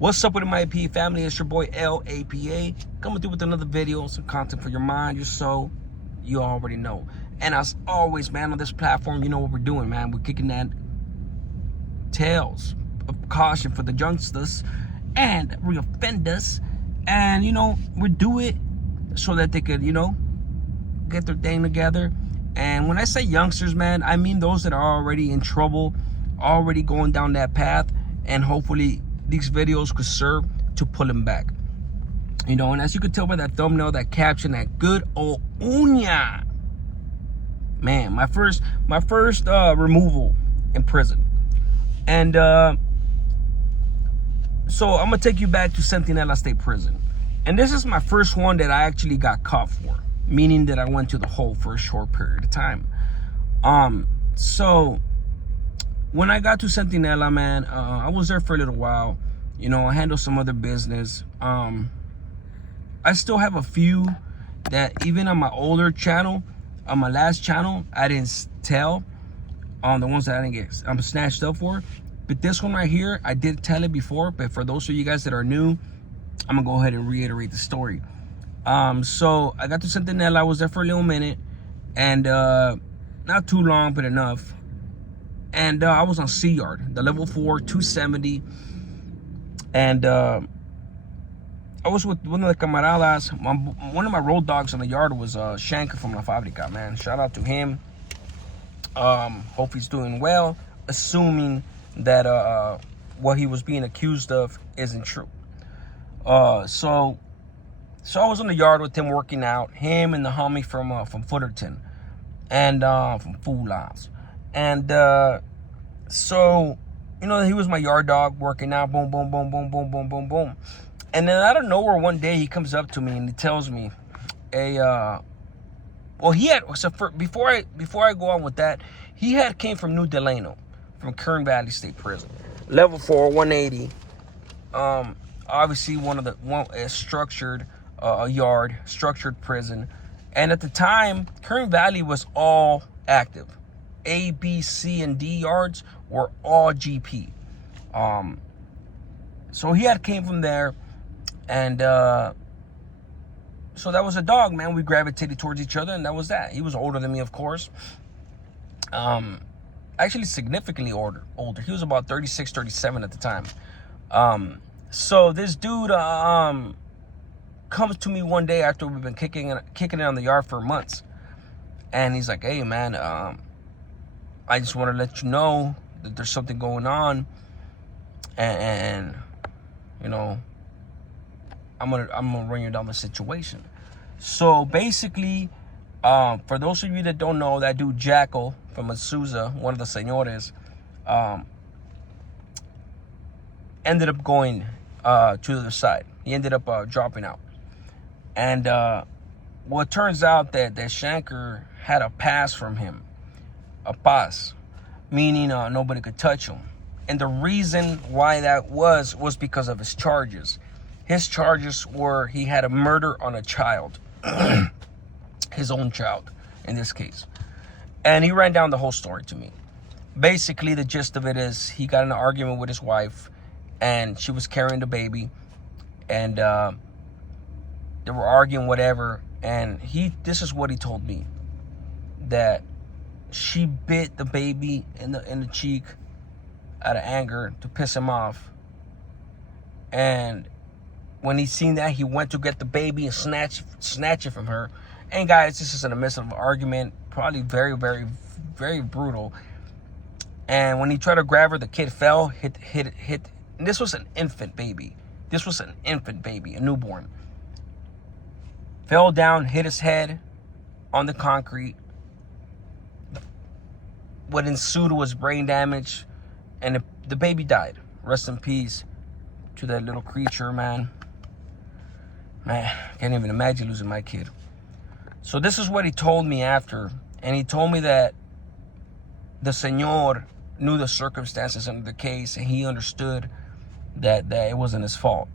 What's up with my AP family? It's your boy LAPA coming through with another video, some content for your mind, your soul. You already know. And as always, man, on this platform, you know what we're doing, man. We're kicking that tales of caution for the youngsters and reoffenders. And, you know, we do it so that they could, you know, get their thing together. And when I say youngsters, man, I mean those that are already in trouble, already going down that path, and hopefully these videos could serve to pull them back. You know, and as you could tell by that thumbnail, that caption, that good old uña. Man, my first removal in prison. And so I'm gonna take you back to Centinela State Prison. And this is my first one that I actually got caught for, meaning that I went to the hole for a short period of time. So when I got to Centinela, man, I was there for a little while. You know, I handled some other business. I still have a few that even on my older channel, on my last channel, I didn't tell. The ones that I didn't get, I'm snatched up for. But this one right here, I did tell it before. But for those of you guys that are new, I'm gonna go ahead and reiterate the story. So I got to Centinela. I was there for a little minute, and not too long, but enough. And I was on C Yard, the level 4, 270. And I was with one of the camaradas. One of my road dogs on the yard was Shanker from La Fabrica, man. Shout out to him. Hope he's doing well, assuming that what he was being accused of isn't true. So I was in the yard with him working out, him and the homie from Fullerton, and from Foolans. And so, you know, he was my yard dog working out, boom, boom, boom, boom, boom, boom, boom, boom. And then out of nowhere one day he comes up to me and he tells me, well, he had, so before I go on with that, he had came from New Delano, from Kern Valley State Prison, level 4, 180. Obviously a structured yard, structured prison. And at the time, Kern Valley was all active. A, B, C, and D yards were all GP. So he had came from there, and so that was a dog, man. We gravitated towards each other, and that was that. He was older than me, of course. Actually significantly older. He was about 36, 37 at the time. So this dude comes to me one day after we've been kicking it on the yard for months, and he's like, "Hey, man, I just want to let you know that there's something going on, and you know, I'm gonna run you down the situation." So basically, for those of you that don't know, that dude Jackal from Azusa, one of the señores, ended up going to the other side. He ended up dropping out, and well, it turns out that Shanker had a pass from him. A pass, meaning nobody could touch him. And the reason why that was because of his charges. His charges were he had a murder on a child, his own child in this case. And he ran down the whole story to me. Basically, the gist of it is he got in an argument with his wife, and she was carrying the baby, and they were arguing whatever. And this is what he told me, that she bit the baby in the cheek out of anger to piss him off. And when he seen that, he went to get the baby and snatch it from her. And guys, this is an admissive argument, probably very, very, very brutal. And when he tried to grab her, the kid fell, hit. And this was an infant baby. A newborn. Fell down, hit his head on the concrete. What ensued was brain damage, and the baby died. Rest in peace to that little creature, man. Man, can't even imagine losing my kid. So this is what he told me after, and he told me that the señor knew the circumstances under the case, and he understood that it wasn't his fault.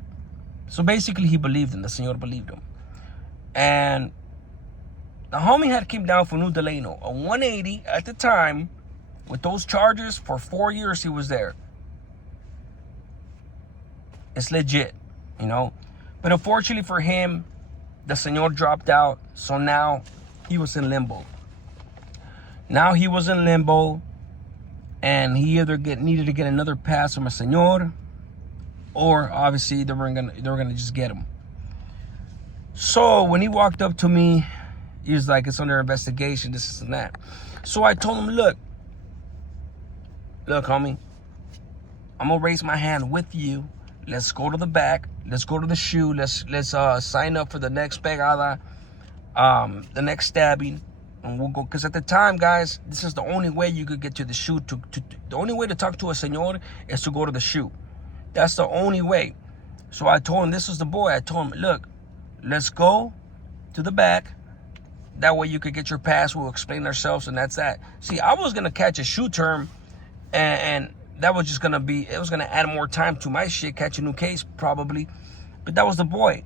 So basically, he believed him. The señor believed him, and the homie had came down from New Delano, a 180 at the time. With those charges, for 4 years he was there. It's legit, you know. But unfortunately for him, the señor dropped out. So now he was in limbo. Now he was in limbo. And he either needed to get another pass from a señor, or obviously they were gonna just get him. So when he walked up to me, he was like, "It's under investigation, this and that." So I told him, look, homie, I'm gonna raise my hand with you. Let's go to the back. Let's go to the shoe. Let's sign up for the next pegada, the next stabbing. And we'll go, because at the time, guys, this is the only way you could get to the shoe. The only way to talk to a señor is to go to the shoe. That's the only way. So I told him, this was the boy. I told him, look, let's go to the back. That way you could get your pass. We'll explain ourselves, and that's that. See, I was going to catch a shoe term, and that was just going to be, it was going to add more time to my shit, catch a new case probably. But that was the boy.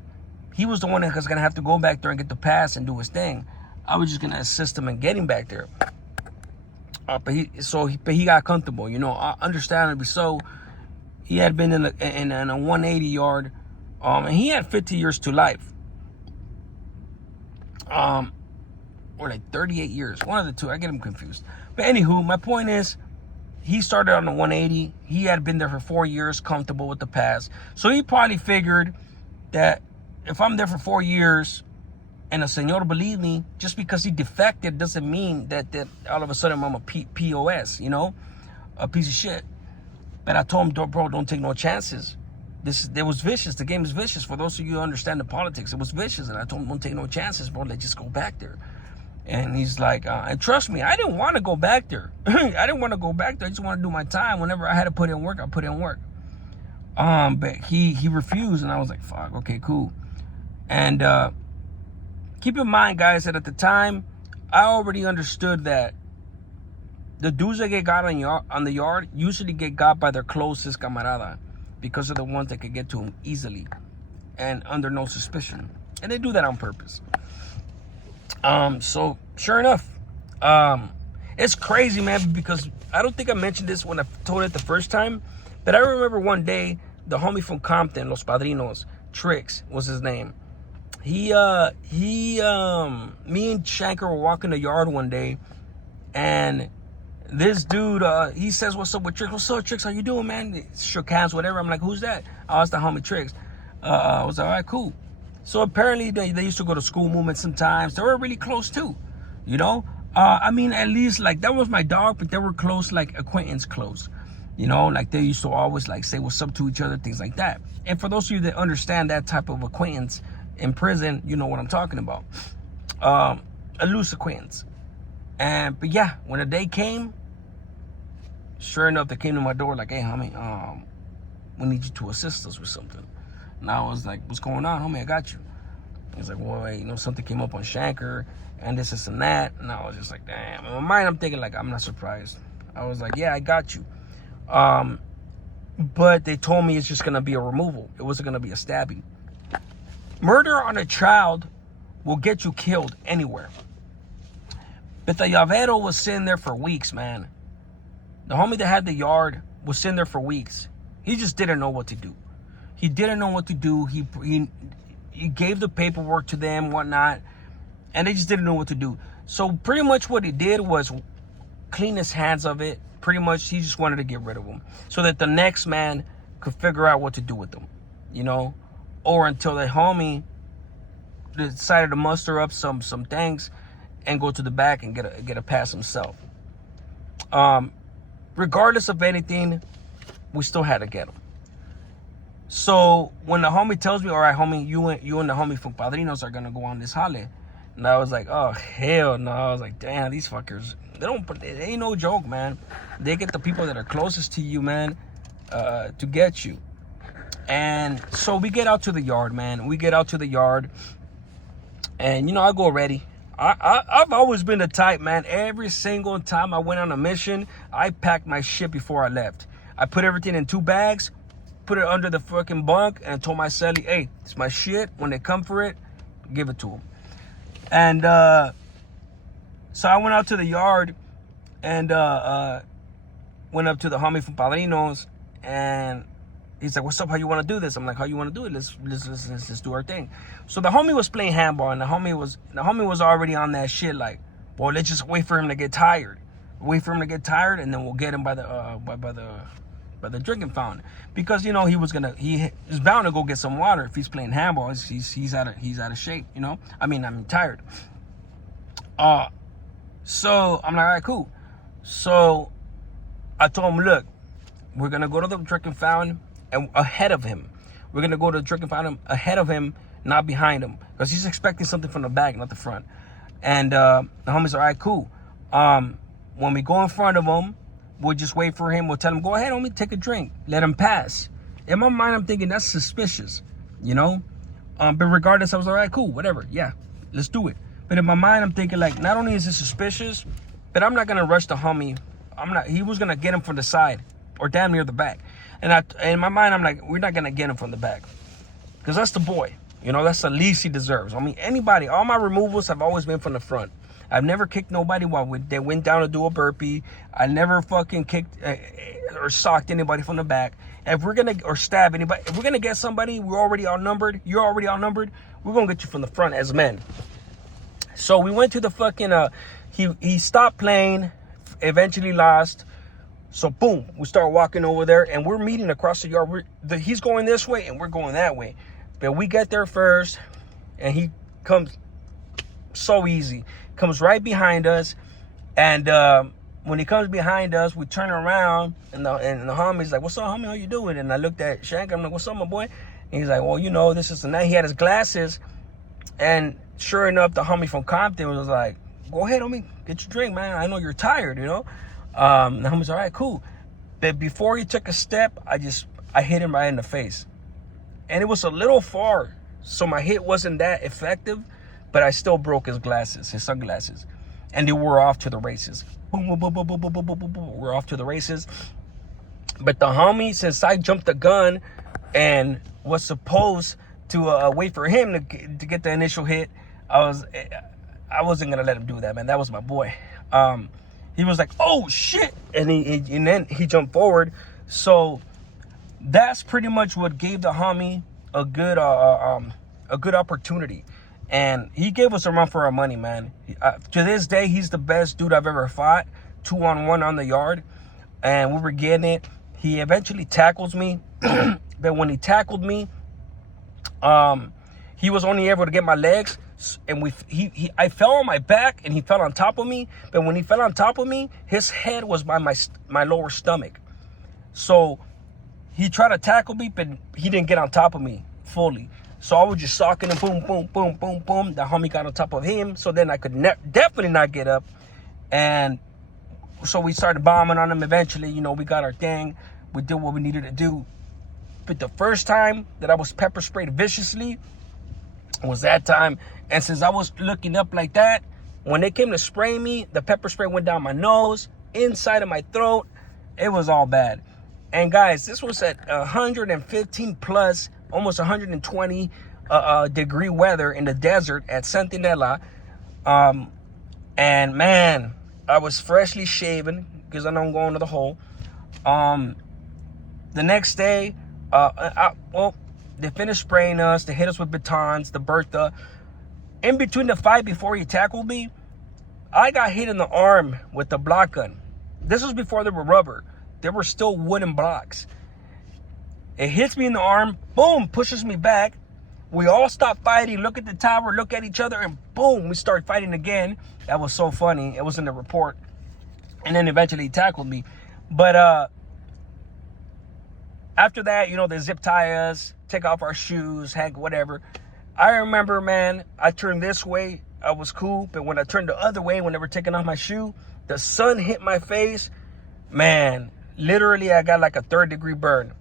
He was the one that was going to have to go back there and get the pass and do his thing. I was just gonna assist him in getting back there, but he got comfortable, you know. Understandably so. He had been in a 180 yard, and he had 50 years to life, or like 38 years, one of the two. I get him confused. But anywho, my point is, he started on the 180. He had been there for 4 years, comfortable with the pass. So he probably figured that if I'm there for 4 years, and a señor believed me, just because he defected doesn't mean that all of a sudden I'm a POS, you know, a piece of shit. But I told him, bro, don't take no chances. It was vicious. The game is vicious. For those of you who understand the politics, it was vicious. And I told him, don't take no chances, bro. Let's just go back there. And he's like, and trust me, I didn't want to go back there. I didn't want to go back there. I just want to do my time. Whenever I had to put in work, I put in work. But he refused, and I was like, fuck, okay, cool. And keep in mind, guys, that at the time, I already understood that the dudes that get got on the yard usually get got by their closest camarada, because of the ones that could get to them easily and under no suspicion. And they do that on purpose. So sure enough, it's crazy, man, because I don't think I mentioned this when I told it the first time, but I remember one day the homie from Compton, Los Padrinos, Trix was his name. Me and Shanker were walking the yard one day, and this dude, he says, "What's up with Trix? What's up, Trix? How you doing, man?" He shook hands, whatever. I'm like, "Who's that?" Oh, it's the homie Trix. I was like, all right, cool. So apparently they used to go to school movement sometimes. They were really close too, you know. I mean, at least like that was my dog, but they were close, like acquaintance close, you know. Like they used to always like say what's up to each other, things like that. And for those of you that understand that type of acquaintance in prison, you know what I'm talking about. A loose acquaintance. But yeah, when the day came, sure enough, they came to my door like, "Hey, homie, we need you to assist us with something." And I was like, "What's going on, homie? I got you." He's like, "Well, wait, you know, something came up on Shanker and this and that." And I was just like, damn. In my mind, I'm thinking like, I'm not surprised. I was like, "Yeah, I got you." But they told me it's just gonna be a removal. It wasn't gonna be a stabbing. Murder on a child will get you killed anywhere. But the llavero was sitting there for weeks, man. The homie that had the yard was sitting there for weeks. He just didn't know what to do. He didn't know what to do. He gave the paperwork to them, whatnot, and they just didn't know what to do. So pretty much what he did was clean his hands of it. Pretty much he just wanted to get rid of them so that the next man could figure out what to do with them, you know, or until the homie decided to muster up some things and go to the back and get a pass himself. Regardless of anything, we still had to get him. So when the homie tells me, "All right, homie, you and the homie from Padrinos are gonna go on this jale," and I was like, "Oh hell no!" I was like, "Damn, these fuckers, it ain't no joke, man. They get the people that are closest to you, man, to get you." And so we get out to the yard, man. We get out to the yard, and you know, I go ready. I've always been the type, man. Every single time I went on a mission, I packed my shit before I left. I put everything in 2 bags, put it under the fucking bunk, and told my cellie, "Hey, it's my shit. When they come for it, give it to them." And so I went out to the yard and went up to the homie from Padrinos, and He's like, what's up? How you want to do this? I'm like, how you want to do it? Let's do our thing. So the homie was playing handball, and the homie was already on that shit. Like, boy, let's just wait for him to get tired. Wait for him to get tired, and then we'll get him by the drinking fountain, because he is bound to go get some water if he's playing handball. He's out of shape. I'm tired. So I'm like, all right, cool. So I told him, look, we're gonna go to the drinking fountain and ahead of him. We're gonna go to the drinking fountain ahead of him, not behind him, because he's expecting something from the back, not the front. And the homie's all right, cool. When we go in front of him, we'll just wait for him. We'll tell him, go ahead, homie, take a drink. Let him pass. In my mind, I'm thinking that's suspicious, But regardless, I was all right, cool, whatever. Yeah, let's do it. But in my mind, I'm thinking, like, not only is it suspicious, but I'm not going to rush the homie. He was going to get him from the side or damn near the back. And in my mind, I'm like, we're not going to get him from the back, because that's the boy. That's the least he deserves. Anybody, all my removals have always been from the front. I've never kicked nobody while they went down to do a burpee. I never fucking kicked or socked anybody from the back. If we're going to, or stab anybody, if we're going to get somebody, we're already outnumbered. You're already outnumbered. We're going to get you from the front as men. So we went to the fucking, he stopped playing, eventually lost. So boom, we start walking over there, and we're meeting across the yard. He's going this way and we're going that way. But we get there first, and he comes so easy. Comes right behind us, and when he comes behind us, we turn around, and the homie's like, what's up, homie, how you doing? And I looked at Shank, I'm like, what's up, my boy? And he's like, well, this is the night. He had his glasses, and sure enough, the homie from Compton was like, go ahead, homie, get your drink, man. I know you're tired, The homie's all right, cool. But before he took a step, I hit him right in the face. And it was a little far, so my hit wasn't that effective, but I still broke his sunglasses. And they were off to the races. Boom, boom, boom, boom, boom, boom, boom, boom, boom, boom. We're off to the races. But the homie, since I jumped the gun and was supposed to wait for him to get the initial hit, I wasn't gonna let him do that, man. That was my boy. He was like, oh shit, and then he jumped forward. So that's pretty much what gave the homie a good opportunity, and he gave us a run for our money, man. To this day, he's the best dude I've ever fought 2-on-1 on the yard, and we were getting it. He eventually tackles me, but when he tackled me, he was only able to get my legs, and I fell on my back, and he fell on top of me. But when he fell on top of me, his head was by my lower stomach. So he tried to tackle me, but he didn't get on top of me fully. So I was just socking him, boom, boom, boom, boom, boom. The homie got on top of him, so then I could definitely not get up. And so we started bombing on him. Eventually, we got our thing. We did what we needed to do. But the first time that I was pepper sprayed viciously was that time. And since I was looking up like that, when they came to spray me, the pepper spray went down my nose, inside of my throat. It was all bad. And guys, this was at 115 plus, almost 120 degree weather in the desert at Centinela. And man, I was freshly shaven because I know I'm going to the hole. The next day, they finished spraying us. They hit us with batons, the Bertha. In between the fight, before he tackled me, I got hit in the arm with the block gun. This was before they were rubber. They were still wooden blocks. It hits me in the arm, boom, pushes me back. We all stop fighting, look at the tower, look at each other, and boom, we start fighting again. That was so funny. It was in the report. And then eventually he tackled me. But after that, they zip tie us, take off our shoes, heck, whatever. I remember, man, I turned this way, I was cool. But when I turned the other way, when they were taking off my shoe, the sun hit my face. Man, literally, I got like a 3rd-degree burn.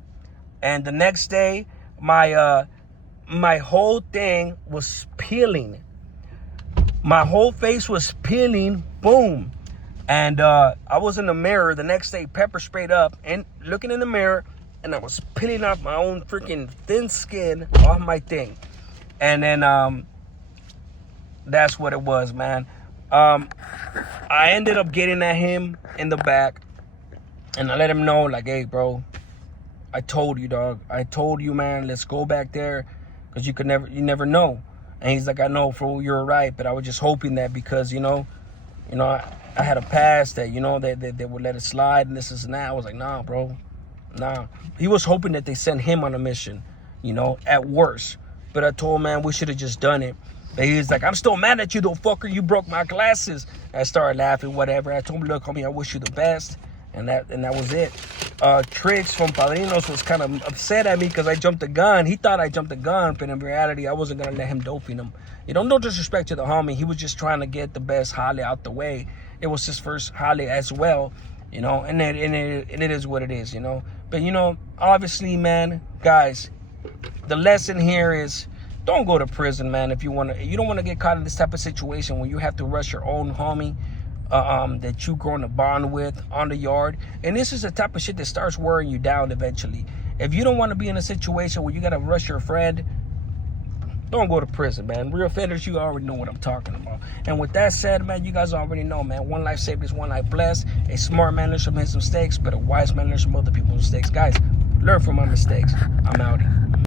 And the next day, my whole thing was peeling. My whole face was peeling, boom. And I was in the mirror the next day, pepper sprayed up, and looking in the mirror, and I was peeling off my own freaking thin skin off my thing. And then that's what it was, man. I ended up getting at him in the back, and I let him know, like, hey, bro, I told you, dog. I told you, man, let's go back there, because you never know. And he's like, I know, fool, you're right, but I was just hoping that because, I had a past that, that they would let it slide and this is now. I was like, nah, bro, nah. He was hoping that they sent him on a mission, at worst. But I told him, man, we should have just done it. But he was like, I'm still mad at you, though, fucker. You broke my glasses. I started laughing, whatever. I told him, look, homie, I wish you the best. And that was it. Tricks from Padrinos was kind of upset at me because I jumped the gun. He thought I jumped the gun, but in reality, I wasn't going to let him doping him. No disrespect to the homie. He was just trying to get the best Holly out the way. It was his first Holly as well, and it is what it is, But, obviously, man, guys, the lesson here is don't go to prison, man. If you don't want to get caught in this type of situation when you have to rush your own homie that you growing a bond with on the yard. And this is the type of shit that starts wearing you down eventually. If you don't want to be in a situation where you got to rush your friend, don't go to prison, man. Real offenders, you already know what I'm talking about. And with that said, man, you guys already know, man. One life saved is one life blessed. A smart man learns from his mistakes, but a wise man learns from other people's mistakes. Guys, learn from my mistakes. I'm out.